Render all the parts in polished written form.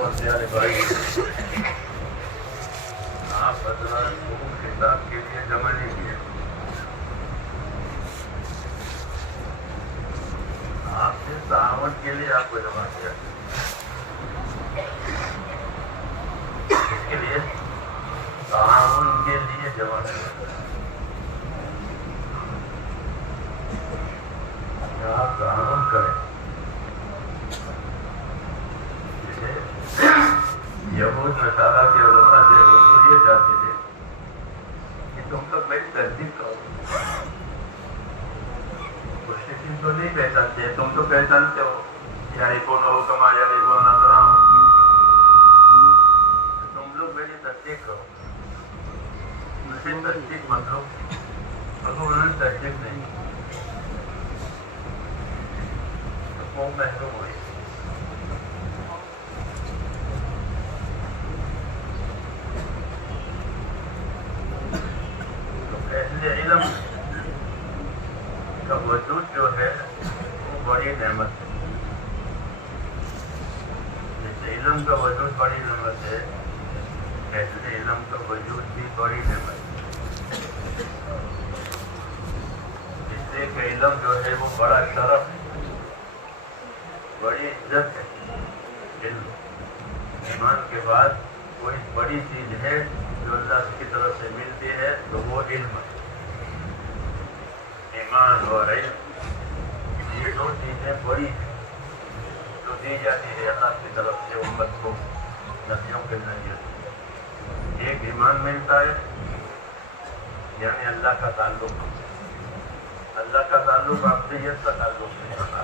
اور پیارے بھائی، آپ حضرات کو خطاب کے لیے جمع نہیں کیے، آپ سے تعاون کے لیے آپ کو جمع کیا، اس کے لیے تعاون کے لیے جمع کیا کہ آپ تعاون کریں۔ یہود نصارہ کے علماء سے حضور یہ چاہتے تھے کہ تم لوگ میری تصدیق کرو، مشرکین تو نہیں پہچانتے، تم تو پہچانتے ہو، یعرفونہ کما یعرفون ابناءہم، تم لوگ میری تصدیق کرو، مجھے تصدیق مت لو، مگر انہوں نے تصدیق نہیں تو قوم محروم ہوئی۔ علم کا وجود جو ہے وہ بڑی نعمت ہے، جیسے علم کا وجود بڑی نعمت ہے، ایسے علم کا وجود بھی بڑی نعمت ہے، اس لیے کہ علم جو ہے وہ بڑا شرف ہے، بڑی عزت ہے۔ علم ایمان کے بعد کوئی بڑی چیز ہے جو اللہ کی طرف سے ملتی ہے تو وہ علم ہے۔ ایمان اور علم یہ دو چیزیں بڑی ہیں جو دی جاتی ہے اللہ کی طرف سے امت کو نبیوں کے ذریعے سے۔ ایک ایمان ملتا ہے یعنی اللہ کا تعلق، اللہ کا تعلق عبدیت کا تعلق نہیں ہوتا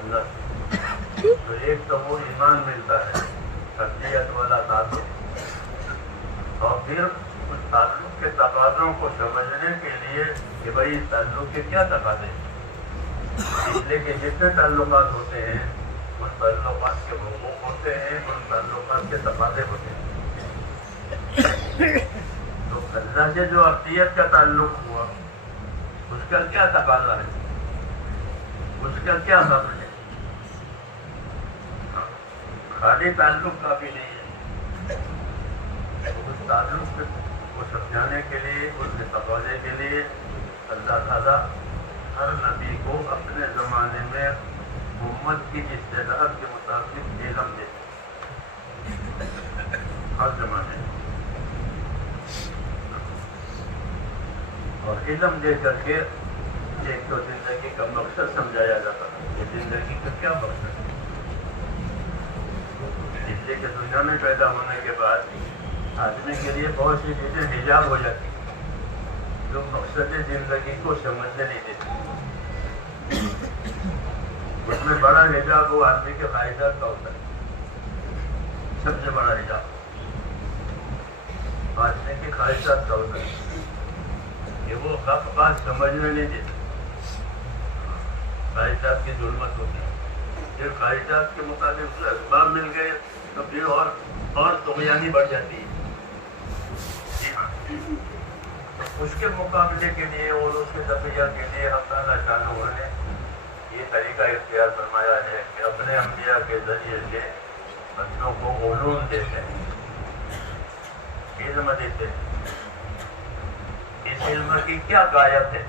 اللہ سے، تو ایک تو وہ ایمان ملتا ہے عبدیت والا تعلق، اور پھر اس تعلق کے تقاضوں کو سمجھنے کے لیے کہ بھائی اس تعلق کے کیا تقاضے ہیں، اس لیے کہ جتنے تعلقات ہوتے ہیں ان تعلقات کے حقوق ہوتے ہیں، ان تعلقات کے تقاضے ہوتے ہیں۔ تو اللہ سے جو عبدیت کا تعلق ہوا اس کا کیا تقاضا ہے، اس کا کیا حق ہے؟ خالی تعلق کافی نہیں ہے، اس تعلق کو سمجھانے کے لیے، اس کے تقاضے کے لیے اللہ تعالیٰ ہر نبی کو اپنے زمانے میں امت کی استعداد کے مطابق علم دیتے، ہر زمانے میں، اور علم دے کر کے ایک تو زندگی کا مقصد سمجھایا جاتا ہے کہ زندگی کا کیا مقصد ہے، اس لیے کہ دنیا میں پیدا ہونے کے بعد آدمی کے لیے بہت سی چیزیں حجاب ہو جاتی ہیں جو مقصد زندگی کو سمجھنے نہیں دیتی۔ اس میں بڑا حجاب وہ آدمی کے خواہشات کا ہوتا ہے، سب سے بڑا حجاب آدمی کی خواہشات کا ہوتا ہے کہ وہ حق بات سمجھنے نہیں دیتا، خواہشات کی ظلمت ہوتی ہے، پھر خواہشات کے مطابق اسباب مل گئے تو پھر اور طغیانی بڑھ جاتی ہے۔ اس کے مقابلے کے لیے اور اس کے ذریعہ کے لیے اللہ تعالیٰ شانہ نے یہ طریقہ اختیار فرمایا ہے کہ اپنے انبیاء کے ذریعے سے بندوں کو علوم دیتے ہیں، علم دیتے ہیں۔ اس علم کی کیا غایت ہے؟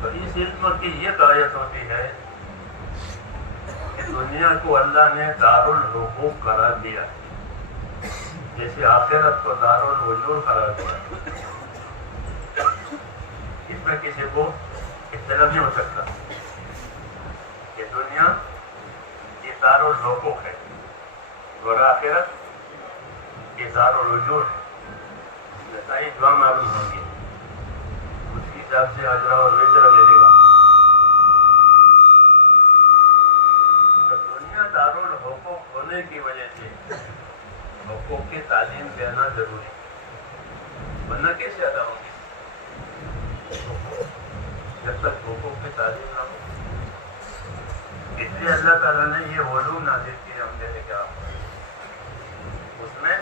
تو اس علم کی یہ غایت ہوتی ہے کہ دنیا کو اللہ نے دارالحقوق قرار دیا، جیسے آخرت کو دارالوجود قرار دیا۔ اس میں کسی کو اختلاف نہیں ہو سکتا کہ دنیا یہ دارالحقوق ہے اور آخرت یہ دارالوجود ہے۔ نتائج دعا معلوم ہوں گے، اس کے حساب سے اجر اور وزر ملے گا۔ تو دنیا دارالحقوق ہونے کی وجہ سے حقوق کی تعلیم دینا ضروری ہے، ورنہ کیسے ادا ہوں گے جب تک حقوق کی تعلیم نہ ہو۔ اس لیے اللہ تعالیٰ نے یہ علوم نازل کیے ہم نے کیا، اس میں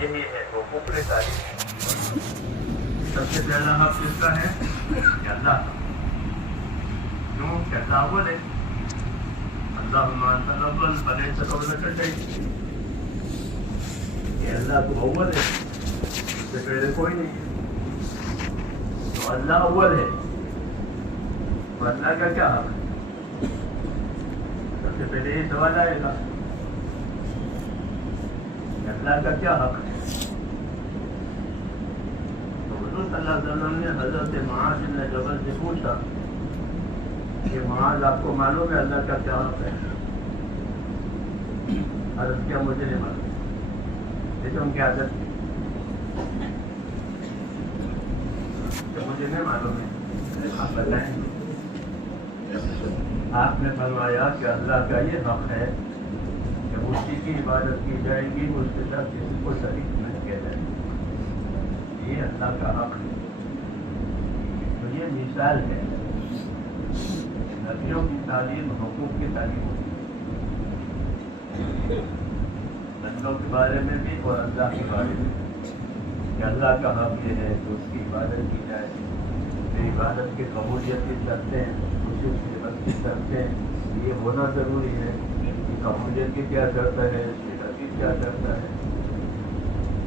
یہی ہے حقوق کی تعلیم۔ سب سے پہلا حق کس کا ہے کہ اللہ کا، کیوں کہ اللہ اول ہے، اللہم انت الاول فلیس قبلک شیء، کہ اللہ تو اول ہے، اس سے پہلے کوئی نہیں ہے، تو اللہ اول ہے، تو اللہ کا کیا حق ہے؟ سب سے پہلے یہ سوال آئے گا کہ اللہ کا کیا حق ہے؟ تو حضور صلی اللہ علیہ وسلم نے حضرت معاذ بن جبل سے پوچھا کہ معاذ آپ کو معلوم ہے اللہ کا کیا حق ہے؟ عرض کیا مجھے نہیں معلوم، لیکن ان کی عادت تھی کہ مجھے نہیں معلوم ہے، آپ بتائیں۔ آپ نے فرمایا کہ اللہ کا یہ حق ہے کہ اسی کی عبادت کی جائے گی، اس کے ساتھ کسی کو شریک نہیں کیا جائے گا، یہ اللہ کا حق ہے۔ تو یہ مثال ہے، نبیوں کی تعلیم حقوق کی تعلیم ہوتی ہے، بندوں کے بارے میں بھی اور اللہ کے بارے میں، کہ اللہ کا حق یہ ہے کہ اس کی عبادت کی جائے، کہ عبادت کی قبولیت کی شرطیں، اسی صحت کی شرطیں، یہ ہونا ضروری ہے کہ قبولیت کی کیا شرط ہے، صحت کی کیا شرط ہے۔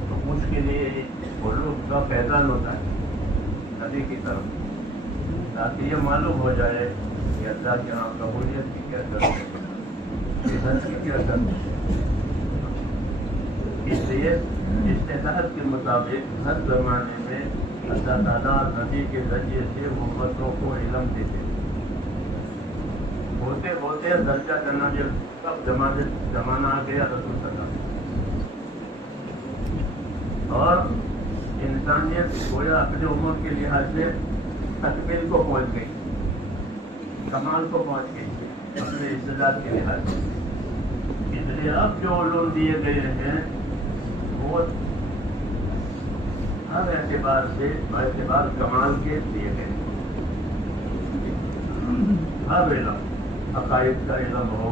تو اس کے لیے علوم کا فیضان ہوتا ہے نبی کی طرف، تاکہ یہ معلوم ہو جائے کہ اللہ کے یہاں قبولیت کی کیا شرط ہے، صحت کی کیا شرط ہے۔ اس لیے استطاعت کے مطابق ہر زمانے میں اللہ تعالیٰ نبی کے ذریعے سے امتوں کو علم دیتے، ہوتے ہوتے درجہ کرنا جب کب زمانہ آ گیا رسول صلی اللہ علیہ وسلم، اور انسانیت گویا اپنے عمر کے لحاظ سے تکمیل کو پہنچ گئی، کمال کو پہنچ گئی اپنے استعداد کے لحاظ سے۔ اس لیے اب جو علوم دیے گئے ہیں وہ ہر اعتبار سے اعتبار کمال کے دیے گئے، ہر علم، عقائد کا علم ہو،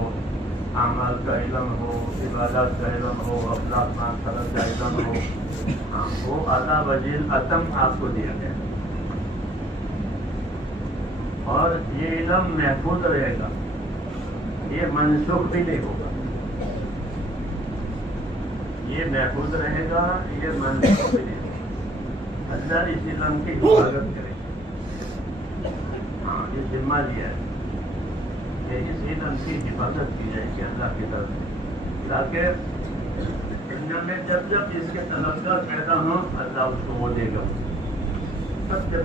اعمال کا علم ہو، عبادات کا علم ہو، اخلاق معاشرت کا علم ہو، وہ اعلیٰ وجیل عتم آپ کو دیا گیا، اور یہ علم محفوظ رہے گا، یہ منسوخ بھی نہیں ہوگا، یہ محفوظ رہے گا، یہ منسوخ بھی نہیں ہوگا۔ اللہ اس علم کی حفاظت کرے، ہاں یہ ذمہ لیا ہے کہ اس علم کی حفاظت کی جائے گی اللہ کی طرف سے، تاکہ دنیا میں جب جب اس کے طلبگار پیدا ہوں اللہ اس کو وہ دے گا۔ سب جب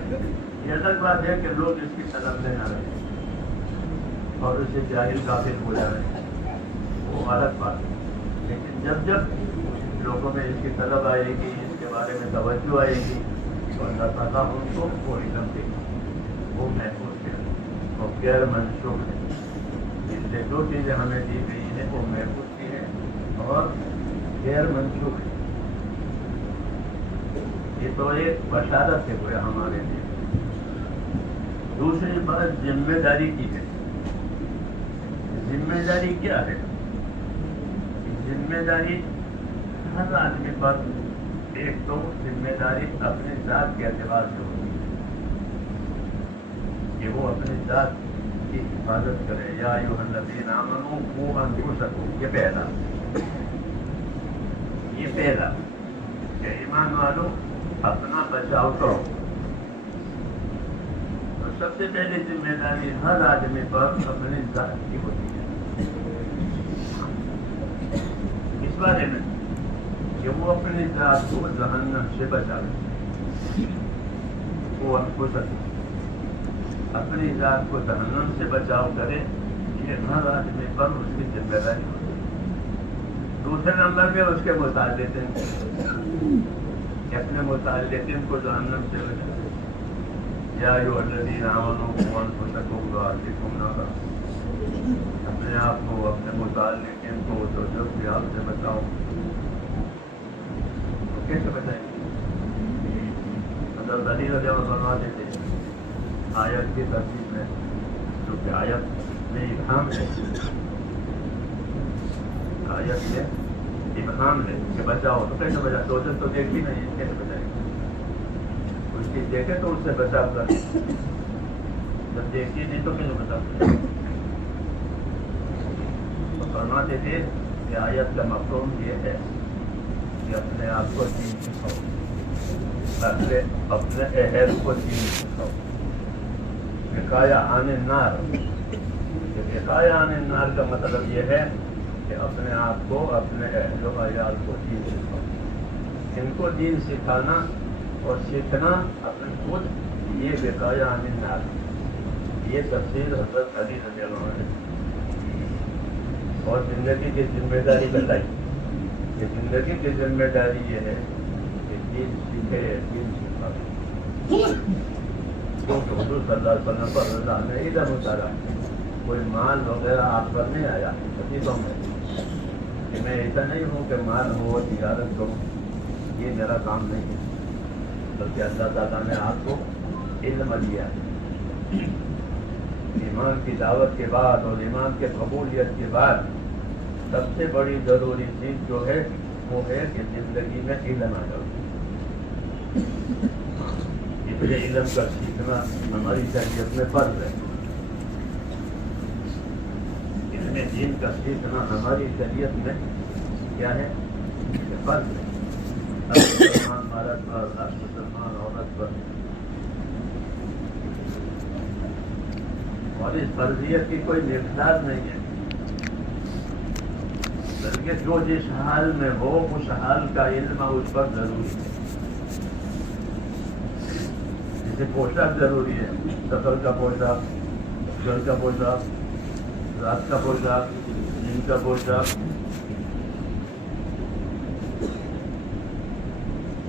یہ الگ بات ہے کہ لوگ اس کی طلب میں نہ رہیں اور اسے جاہل کافر ہو جائے، وہ الگ بات ہے، لیکن جب جب لوگوں میں اس کی طلب آئے گی، اس کے بارے میں توجہ آئے گی، تو اللہ تعالیٰ ان کو وہ علم دے گا، وہ محفوظ ہے اور غیر منسوخ ہے۔ اس لیے دو چیزیں ہمیں دی گئی ہیں، وہ محفوظ کی ہے اور غیر منسوخ ہے۔ یہ تو ایک بشارت ہے گویا ہمارے لیے۔ دوسری بات ذمہ داری کی ہے۔ ذمہ داری کیا ہے؟ ذمہ داری ہر آدمی پر ایک تو ذمہ داری اپنے ذات کے اعتبار سے ہوتی ہے کہ وہ اپنی ذات کی حفاظت کرے، یا ایھا الذین آمنوا قوا انفسکم، یہ پہلا کہ ایمان والو اپنا بچاؤ کرو۔ تو سب سے پہلی ذمہ داری ہر آدمی پر اپنی ذات کی ہوتی ہے، اس بارے میں کہ وہ اپنی ذات کو جہنم سے بچائے، وہ انفسکم، اپنی ذات کو جہنم سے بچاؤ کرے، یہ ہر آدمی پر اس کی ذمہ داری ہوتی ہے۔ دوسرے نمبر پہ اس کے متعلقین، اپنے متعلقین کو جہنم سے بچائے، یا ایھا الذین آمنوا قوا انفسکم واہلیکم نارا، اپنے آپ کو، اپنے متعلقین کو تو جو بھی آپ سے بچاؤ۔ کیسے بتائیں گے؟ حضرت علی رضی اللہ عنہ فرماتے تھے آیت کی ترتیب میں، کیونکہ آیت میں ابہام ہے، آیت میں ابہام ہے کہ بچاؤ، تو کیسے بچاؤ؟ تو تو دیکھی نہیں، کیسے بچائیں گے؟ کوئی چیز دیکھے تو اس سے بچاؤ کریں، جب دیکھیے نہیں تو کیسے بچاؤ کریں؟ فرماتے تھے کہ آیت کا مفہوم یہ ہے کہ اپنے آپ کو دین سکھاؤ، اپنے اہل کو دین سکھاؤ۔ وقایا عن النار، وقایا عن النار کا مطلب یہ ہے کہ اپنے آپ کو، اپنے اہل و عیال کو دین سکھاؤ۔ ان کو دین سکھانا اور سیکھنا اپنے خود، یہ وقایا عن النار، یہ تفسیر حضرت علی رضی اللہ عنہ نے اور زندگی کی ذمہ داری بتائی کہ زندگی کی ذمہ داری یہ ہے کہ دین سیکھے، دین سکھائے۔ کیونکہ حضور صلی اللہ علیہ وسلم پر اللہ نے علم اتارا، کوئی مال وغیرہ آپ پر نہیں آیا حدیثوں میں کہ میں ایسا نہیں ہوں کہ مال ہو تجارت کروں، یہ میرا کام نہیں ہے، بلکہ اللہ تعالیٰ نے آپ کو علم دیا۔ ایمان کی دعوت کے بعد اور ایمان کے قبولیت کے بعد سب سے بڑی ضروری چیز جو ہے وہ ہے کہ زندگی میں علم آ جاؤ۔ اس لیے علم کا سیکھنا ہماری شریعت میں فرض ہے، علم دین کا سیکھنا ہماری شریعت میں کیا ہے؟ فرض ہے۔ ہر مسلمان مرد پر، ہر مسلمان عورت پر، اور اس فرضیت کی کوئی مقدار نہیں ہے، بلکہ جو جس حال میں ہو اس حال کا علم اس پر ضروری ہے۔ جیسے پوشاک ضروری ہے، سفر کا پوشاک، گھر کا پوشاک، رات کا پوشاک، نیند کا پوشاک،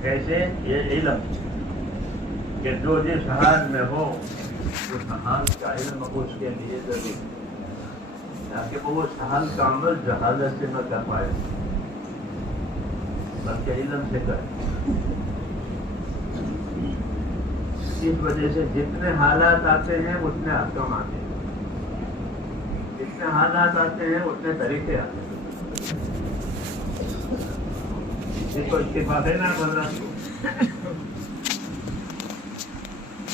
ایسے یہ علم کہ جو جس حال میں ہو اس حال کا علم اس کے لیے ضروری ہے، تاکہ وہ اس حال کا عمل جہالت سے نہ کر پائے بلکہ علم سے کرے۔ اس وجہ سے جتنے حالات آتے ہیں اتنے احکام آتے ہیں، جتنے حالات آتے ہیں اتنے طریقے آتے ہیں۔ کسی کو اتفاق ہے نا بندہ،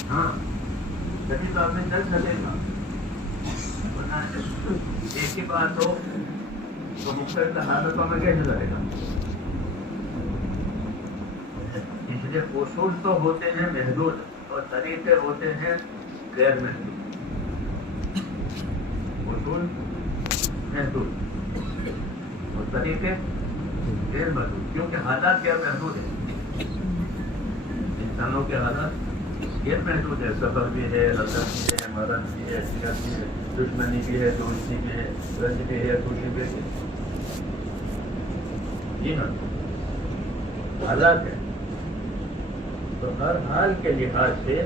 ہاں کبھی تو آپ نے چل سکے گا، ایک ہی بات ہو تو مختلف حالتوں میں کیسے چلے گا؟ اس لیے اصول تو ہوتے ہیں محدود اور طریقے ہوتے ہیں غیر محدود۔ اصول محدود اور طریقے غیر محدود، کیونکہ حالات غیر محدود ہیں، انسانوں کے حالات غیر محدود ہے، سفر بھی ہے، حضرت بھی ہے، مرض بھی ہے، سیرت بھی ہے، دشمنی بھی ہے، دوستی بھی ہے، رنج بھی ہے، خوشی بھی ہے، جی ہاں حالات ہے۔ تو ہر حال کے لحاظ سے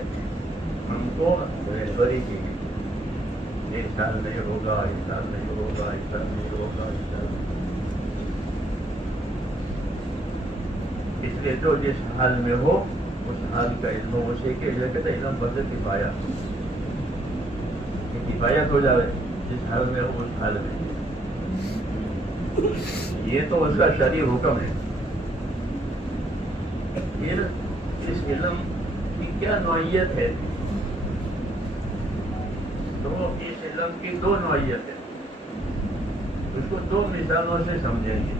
ہم کو رہبری کی گئی، ایک سال نہیں ہوگا، ایک سال نہیں ہوگا، ایک سال نہیں ہوگا، ایک سال نہیں ہوگا۔ اس لیے جو جس حال میں ہو اس حال کا علم وہ سیکھے، لیکن علم فرض کفایہ، کہ کفایت ہو جائے جس حال میں ہو اس حال میں، یہ تو اس کا شرعی حکم ہے۔ پھر اس علم کی کیا نوعیت ہے؟ تو اس علم کی دو نوعیت ہے، اس کو دو مثالوں سے سمجھیں گے۔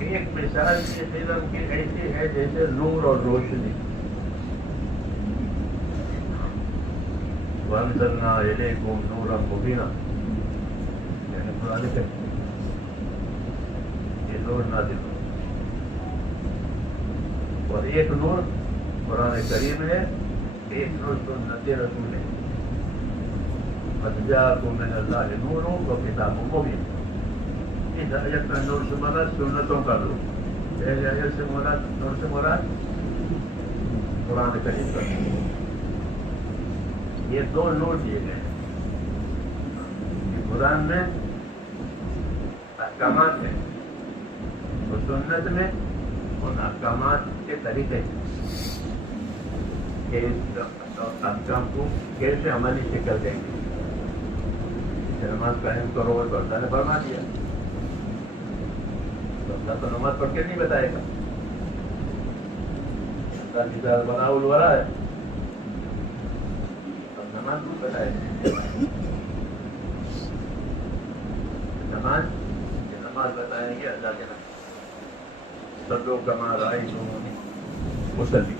ایک مثال اس علم کی ایسی ہے جیسے نور اور روشنی، وَأَنزَلْنَا إِلَيْكُمْ نُورًا مُبِينًا، یعنی قرآن کا یہ نور نازل ہو، اور ایک نور قرآن کریم ہے، ایک نور سنت رسول ہے۔ قَدْ جَاءَكُم مِّنَ اللَّهِ نُورٌ وَكِتَابٌ مُّبِينٌ۔ اس آیت کا نور سے مراد سنتوں کا نور، پہلے آیت سے مراد نور سے مراد قرآن کریم کا نور۔ یہ دو نور دیے گئے ہیں۔ قرآن میں احکامات ہیں اور سنت میں ان احکامات کے طریقے ہیں کہ اس احکام کو کیسے عملی شکل دیں گے۔ نماز قائم کرو تو اللہ نے فرما دیا، تو اللہ تو نماز پڑھ کے نہیں بتائے گا، اللہ کی بناؤ الورا ہے، نماز کو بتائے گا۔ نماز بتائیں گے اللہ کے نام صلو کما رأیتمونی اصلی،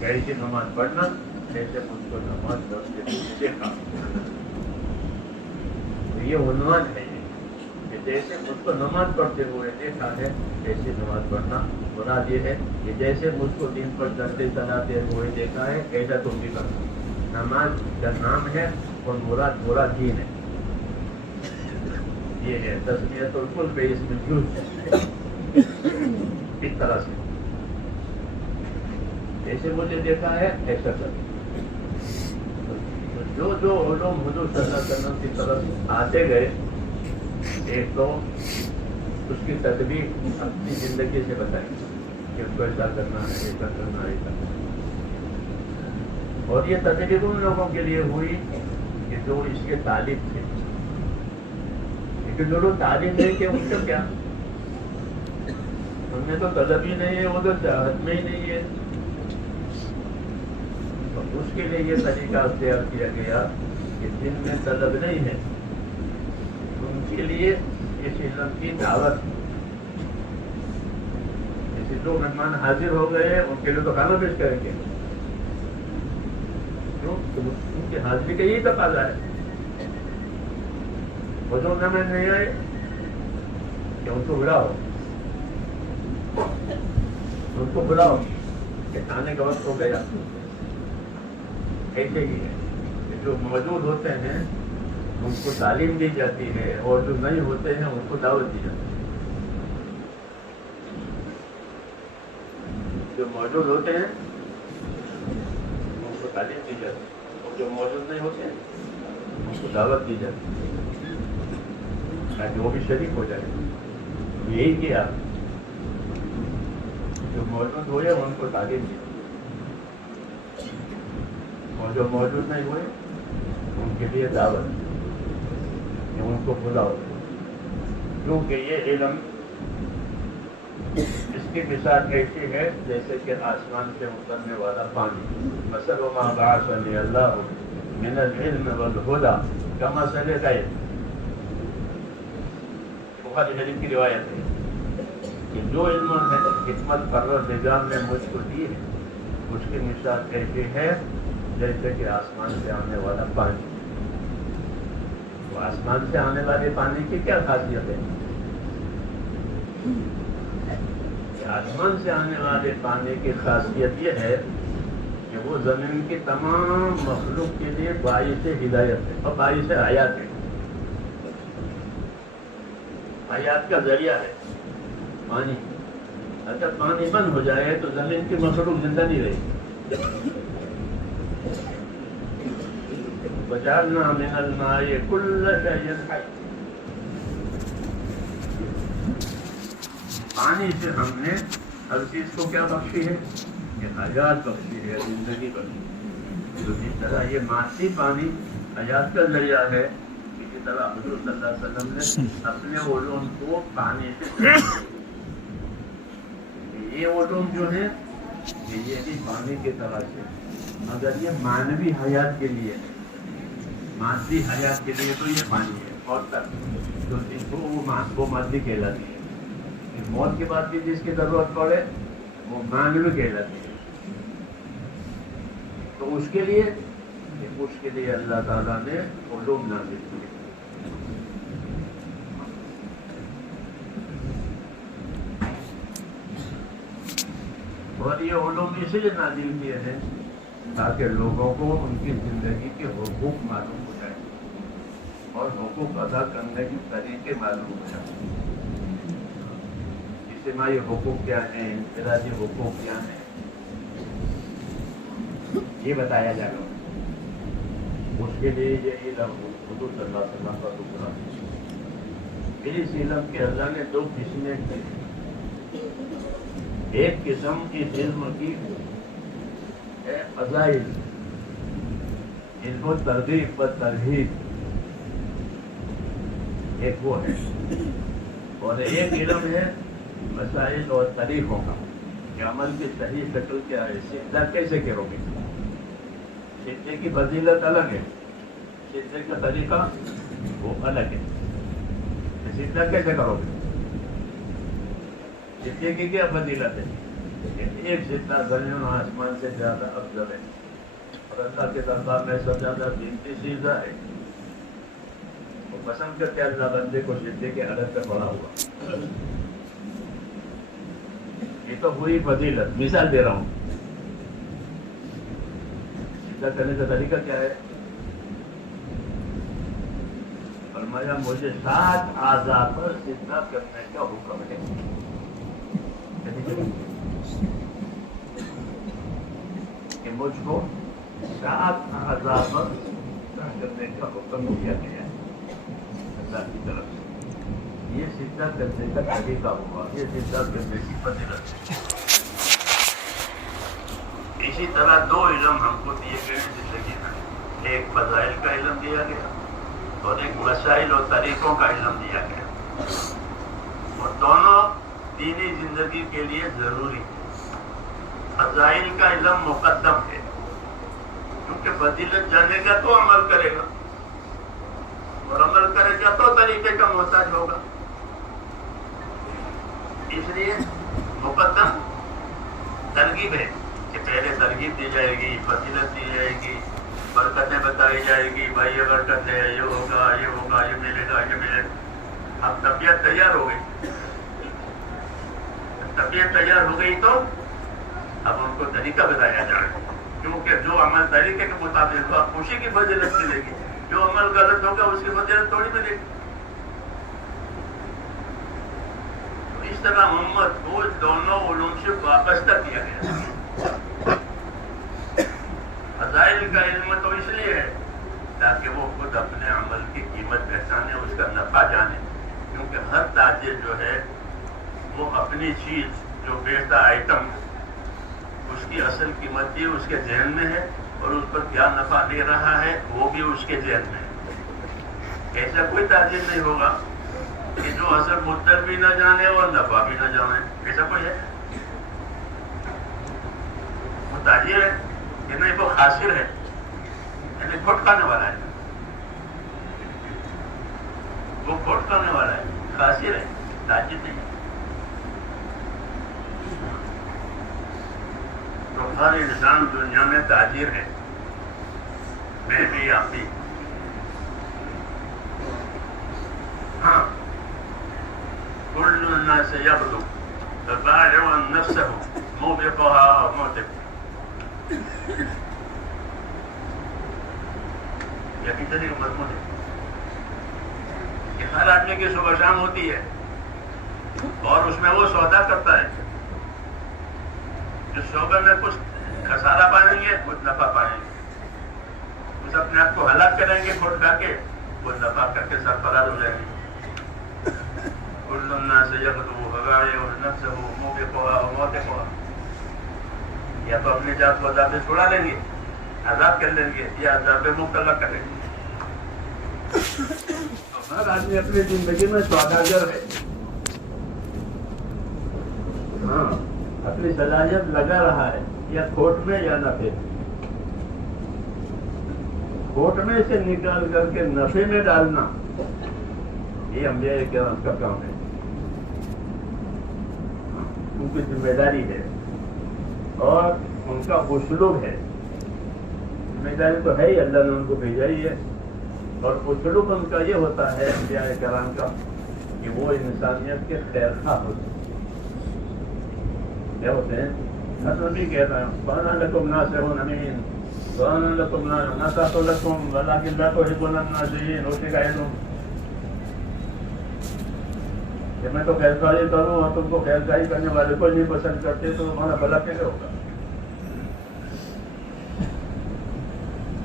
کیسی نماز پڑھنا جیسے مجھ کو نماز پڑھتے ہوئے دیکھا. یہ عنوان ہے کہ جیسے مجھ کو نماز پڑھتے ہوئے دیکھا ہے ایسی نماز پڑھنا. مراد یہ ہے کہ جیسے مجھ کو دین پر چلتے چلاتے ہوئے دیکھا ہے ایسا تم بھی کرنا. نماز کا نام ہے اور مراد دین ہے. یہ ہے تسمیت الکل بے اسم الجز. اس طرح سے جیسے مجھے دیکھا ہے ایسا کر. جو علوم حضور صلی اللہ علیہ وسلم کی طرف آتے گئے، ایک تو اس کی تدبیر اپنی زندگی سے بتائیں کہ اس کو ایسا کرنا ہے، ایسا کرنا ہے، ایسا کرنا. اور یہ تدبیر ان لوگوں کے لیے ہوئی کہ جو اس کے طالب تھے. لیکن جو لوگ تعلیم نہیں کہ ان کا کیا، ان میں تو طلب ہی نہیں ہے، وہ تو چاہت میں ہی نہیں ہے. اس کے لیے یہ طریقہ اختیار کیا گیا کہ جن میں طلب نہیں ہے ان کے لیے اس علم کی دعوت. جیسے جو مہمان حاضر ہو گئے ان کے لیے تو کھانا پیش کریں گے، کیوں؟ ان کی حاضری کا یہی تقاضا ہے. وہ جو میں نہیں آئے کہ ان کو بلاؤ، ان کو بلاؤ کہ کھانے کا وقت ہو گیا. ایسے ہی ہے جو موجود ہوتے ہیں ان کو تعلیم دی جاتی ہے اور جو نہیں ہوتے ہیں ان کو دعوت دی جاتی ہے. جو موجود ہوتے ہیں ان کو تعلیم دی جاتی ہے اور جو موجود نہیں ہوتے ہیں ان کو دعوت دی جاتی ہے تاکہ وہ بھی شریک ہو جائے. یہی کیا، جو موجود ہوئے ان کو تعلیم دی اور جو موجود نہیں ہوئے ان کے لیے دعوت کہ ان کو بلاؤ. کیونکہ یہ علم اس کی مثال ایسی ہے جیسے کہ آسمان سے اترنے والا پانی. مثل ما بعثنی اللہ من العلم والہدی کمثل غیث. بخاری شریف کی روایت ہے کہ جو علم ہے حکمت پروردگار نے مجھ کو دی ہے اس کی مثال ایسی ہے جیسے کہ آسمان سے آنے والا پانی. تو آسمان سے آنے والے پانی کی کیا خاصیت ہے؟ آسمان سے آنے والے پانی کی خاصیت یہ ہے کہ وہ زمین کی تمام مخلوق کے لیے باعث ہدایت ہے اور باعث حیات ہے. حیات کا ذریعہ ہے پانی. اگر پانی بند ہو جائے تو زمین کی مخلوق زندہ نہیں رہے. وجعلنا من الماء كل شيء حي. پانی سے ہم نے ہر چیز کو کیا بخشی ہے؟ یہ حیات بخشی ہے، زندگی بخشی. تو جس طرح یہ مادی پانی حیات کا ذریعہ ہے، اسی طرح حضور صلی اللہ علیہ وسلم نے اپنے علوم کو پانی سے یہ علوم جو ہے یہ بھی پانی کی طرح سے، مگر یہ مانوی حیات کے لیے ہے. مادی حیات کے لیے تو یہ پانی ہے اور تک جو جس کو وہ مادی کہلاتی ہے. موت کے بعد بھی جس کی ضرورت پڑے وہ مانوی کہلاتی ہے. تو اس کے لیے اللہ تعالیٰ نے علوم نازل کیے. اور یہ علوم اس لیے نازل کیے ہیں تاکہ لوگوں کو ان کی زندگی کے حقوق معلوم ہو جائے اور حقوق ادا کرنے کے طریقے معلوم ہو جائے. اجتماعی حقوق کیا ہیں، انفرادی حقوق کیا ہیں، یہ بتایا جائے گا. اس کے لیے یہ علم حضور صلی اللہ علیہ وسلم کا ٹکڑا. اس علم کے اللہ نے دو قسمیں کی. ایک قسم اس علم کی فضائل، علم و ترغیب و ترہیب، ایک وہ ہے. اور ایک علم ہے مسائل اور طریقوں کا کہ عمل کی صحیح شکل کیا ہے، سجدہ کیسے کرو گے. سجدے کی فضیلت الگ ہے، سجدے کا طریقہ وہ الگ ہے. سیدھا کیسے کرو گے؟ سیدھے کی کیا فضیلت ہے؟ ایک سیدھا زمین و آسمان سے زیادہ افضل ہے، اور اللہ کے دربار میں سب زیادہ قیمتی سیدھا ہے. وہ پسند کرتے اللہ بندے کو سیدھے کے حالت پہ پڑا ہوا. یہ تو ہوئی فضیلت. مثال دے رہا ہوں. سیدھا کرنے کا طریقہ کیا ہے؟ فرمایا مجھے 7 اعضاء پر سیدھا کرنے کا حکم ہے. کہ مجھ کو 7 اعضاء پر سیدھا کرنے کا حکم دیا گیا ہے اللہ کی طرف سے. یہ سیدھا کرنے کا طریقہ ہوا. یہ سیدھا کرنے کی فضیلت ہے. اسی طرح 2 علم ہم کو دیے گئے زندگی میں. ایک فضائل کا علم دیا گیا اور ایک مسائل اور طریقوں کا علم دیا گیا. اور دونوں دینی زندگی کے لیے ضروری ہے. فضائل کا علم مقدم ہے کیونکہ فضیلت جانے گا تو عمل کرے گا، اور عمل کرے گا تو طریقے کا محتاج ہوگا. اس لیے مقدم ترغیب ہے کہ پہلے ترغیب دی جائے گی، فضیلت دی جائے گی، برکتیں بتائی جائے گی. بھائی یہ برکت ہے، یہ ہوگا، یہ ہوگا، یہ ملے گا، یہ ملے گا. اب طبیعت تیار ہو گئی. طبیعت تیار ہو گئی تو اب ان کو طریقہ بتایا جائے، کیونکہ جو عمل طریقے کے مطابق ہوگا خوشی کی فضیلت ملے گی، جو عمل غلط ہوگا اس کی فضیلت تھوڑی ملے گی. تو اس طرح امت کو دونوں علوم سے وابستہ کیا گیا. فضائل کا علم تو اس لیے ہے تاکہ وہ خود اپنے عمل کی قیمت پہچانے، اس کا نفع جانے. کیونکہ ہر تاجر جو ہے وہ اپنی چیز جو بیچتا آئٹم اس کی اصل قیمت بھی اس کے ذہن میں ہے، اور اس پر کیا نفع لے رہا ہے وہ بھی اس کے ذہن میں ہے. ایسا کوئی تاجر نہیں ہوگا کہ جو اصل مدت بھی نہ جانے اور نفع بھی نہ جانے. ایسا کوئی ہے؟ وہ تاجر ہے کہ نہیں وہ خاسر ہے، یعنی کھوٹ کھانے والا ہے. وہ کھوٹ کھانے والا ہے، خاسر ہے، تاجر نہیں. تو ہر انسان دنیا میں تاجر ہے، میں بھی آپ بھی. ہاں کل الناس یغدو فبائع نفسہ موبقها وموتقها. یقین کا مضمون ہے کہ ہر آدمی کی صبح شام ہوتی ہے اور اس میں وہ سودا کرتا ہے. اس شعبے میں کچھ خسارہ پائیں گے، کچھ نفع پائیں گے. کچھ اپنے آپ کو ہلاک کریں گے کھوٹ کھا کے، کچھ نفع کر کے سرفراز ہو جائیں گے. کل الناس یغدو فبائع نفسہ موبقها وموتقها. یا تو اپنی جات کو عذاب سے چھڑا لیں گے، آزاد کر لیں گے، یا عذاب مبتلا کریں گے. ہر آدمی اپنی زندگی میں سوداگر ہے. ہاں اپنی صلاحیت لگا رہا ہے یا کھوٹ میں یا نفے میں. کھوٹ میں سے نکال کر کے نفے میں ڈالنا یہ انبیاء کرام کا کام ہے. ان کی ذمہ داری ہے اور ان کا اسلوب ہے. ذمہ داری تو ہے ہی، اللہ نے ان کو بھیجا ہی ہے. اور اسلوب ان کا یہ ہوتا ہے انبیاء کرام کا کہ وہ انسانیت کے خیر خواہ ہوتے ہیں. کیا ہوتے ہیں؟ حسن بھی کہتا ہے وَأَنَا لَكُمْ نَاصِحٌ أَمِينٌ وَأَنَا لَكُمْ نَاصِحٌ لَكُمْ وَلَٰكِن لَا تُحِبُّونَ النَّاصِحِينَ. اسی کا علم کہ میں تو خیرخواہی کروں اور تم کو خیرخواہی کرنے والے کو نہیں پسند کرتے تو تمہارا بھلا کیسے ہوگا؟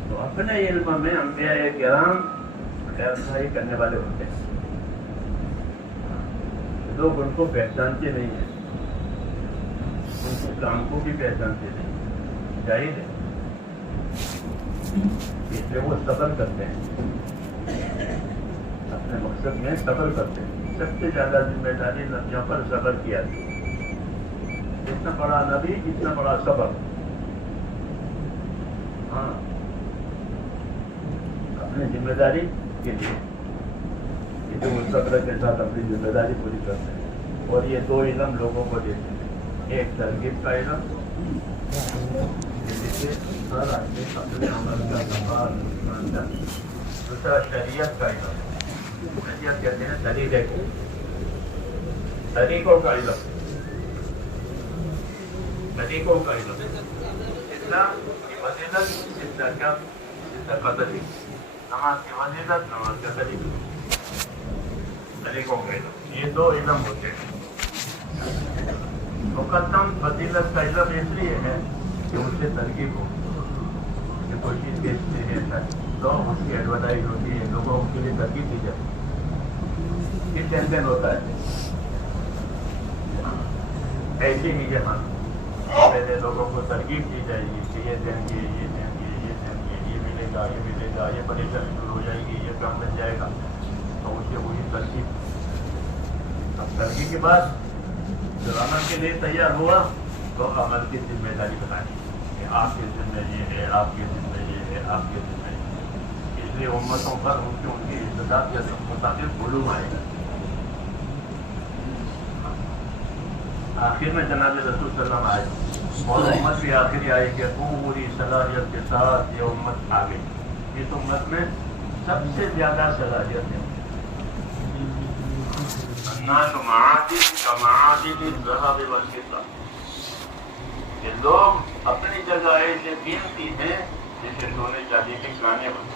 تو اپنے علم میں انبیاء کرام خیرخواہی کرنے والے ہوتے ہیں. لوگ ان کو پہچانتے نہیں ہیں، ان کے کام کو بھی پہچانتے نہیں. ظاہر ہے اس لیے وہ صبر کرتے ہیں، اپنے مقصد میں صبر کرتے ہیں. سب سے زیادہ ذمہ داری نبیوں پر صبر کیا گیا. جتنا بڑا نبی اتنا بڑا صبر. ہاں اپنی ذمہ داری کے لیے کہ وہ صبر کے ساتھ اپنی ذمہ داری پوری کرتے ہیں. اور یہ دو علم لوگوں کو دیتے ہیں، ایک ترغیب کا علم جس سے ہر آدمی اپنے عمل کا کمال مانتا، دوسرا شریعت کا علم. شریعت کہتے ہیں طریقے کو، طریقوں کا علم، طریقوں کا علم. اسلام کی فضیلت ستہ کم ستہ قدری، نماز کی فضیلت نماز کا طریقہ، طریقوں کا علم. یہ دو علم ہوتے ہیں. مقدم فضیلت کا علم اس لیے ہے کہ اس سے ترغیب ہو کہ کوئی چیز کے اس سے ایسا تو اس کی ایڈورٹائز ہوتی ہے، لوگوں کے لیے ترغیب دی جاتی ہے. یہ ٹینشن ہوتا ہے ایسی ہی جہاں پہلے لوگوں کو ترغیب دی جائے گی کہ یہ دیں گے، یہ دیں گے، یہ دیں گے، یہ ملے گا، یہ ملے گا، یہ پریشانی دور ہو جائے گی، یہ کام بن جائے گا، تو اسے وہی ترغیب. اب ترغیب کے بعد جب عمل کے لیے تیار ہوا تو عمل کی ذمہ داری بتانی کہ آپ کے ذمہ یہ ہے، آپ کے ذمہ یہ ہے، آپ کے ذمہ یہ ہے. اس لیے امتوں پر ان کی استطاعت کے مطابق علوم آئے گا. آخر میں جناب رسول صلی اللہ علیہ وسلم آئے اور امت بھی آخری آئی کہ پوری صلاحیت کے ساتھ یہ امت آ گئی. اس امت میں سب سے زیادہ صلاحیت ہے. الناس معادن كمعادن الذهب والفضة. یہ لوگ اپنی جگہ ایسے قیمتی ہیں جیسے سونے چاندی کے کانے ہوتے.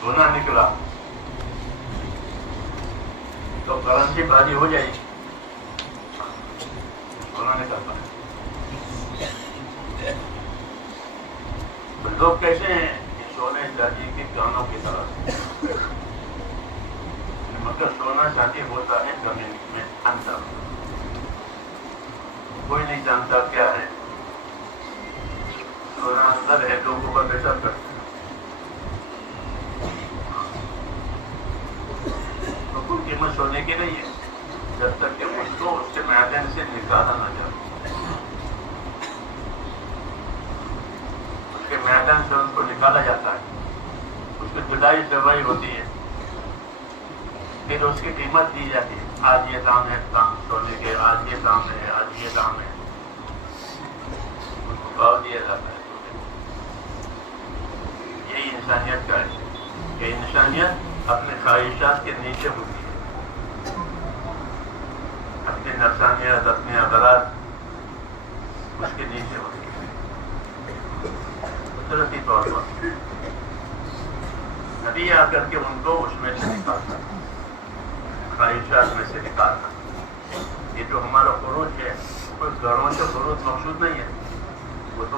سونا نکلا تو کرنسی بھاری ہو جائے گی، سونا نکلتا ہے. لوگ کیسے ہیں کہ سونے چاندی کے کانوں کی طرح، مگر سونا چاندی ہوتا ہے زمین میں اندر، کوئی نہیں جانتا کیا ہے. سونا اندر ہے، لوگوں پر پیشاب کرتے ہیں. تو کوئی قیمت سونے کی نہیں ہے جب تک کہ اس کو اس کے معدن سے نکالا نہ جائے. اس کے معدن سے اس کو نکالا جاتا ہے، اس کی جدائی سوائی ہوتی ہے، پھر اس کی قیمت دی جاتی ہے. آج یہ دام ہے سونے کے، آج یہ دام ہے، آج یہ دام ہے، اس کو بھاؤ دیا جاتا ہے. یہی انسانیت کا ہے کہ انسانیت اپنے خواہشات کے نیچے ہوتی ہے، اپنی نفسانیت، اپنے اغراض اس کے نیچے ہوتی ہے. قدرتی طور پر نبی آ کر کے ان کو اس میں سے نکالتا، خواہشات میں سے نکالنا. یہ جو ہمارا خروج ہے کوئی گھروں سے خروج مقصود نہیں ہے، وہ تو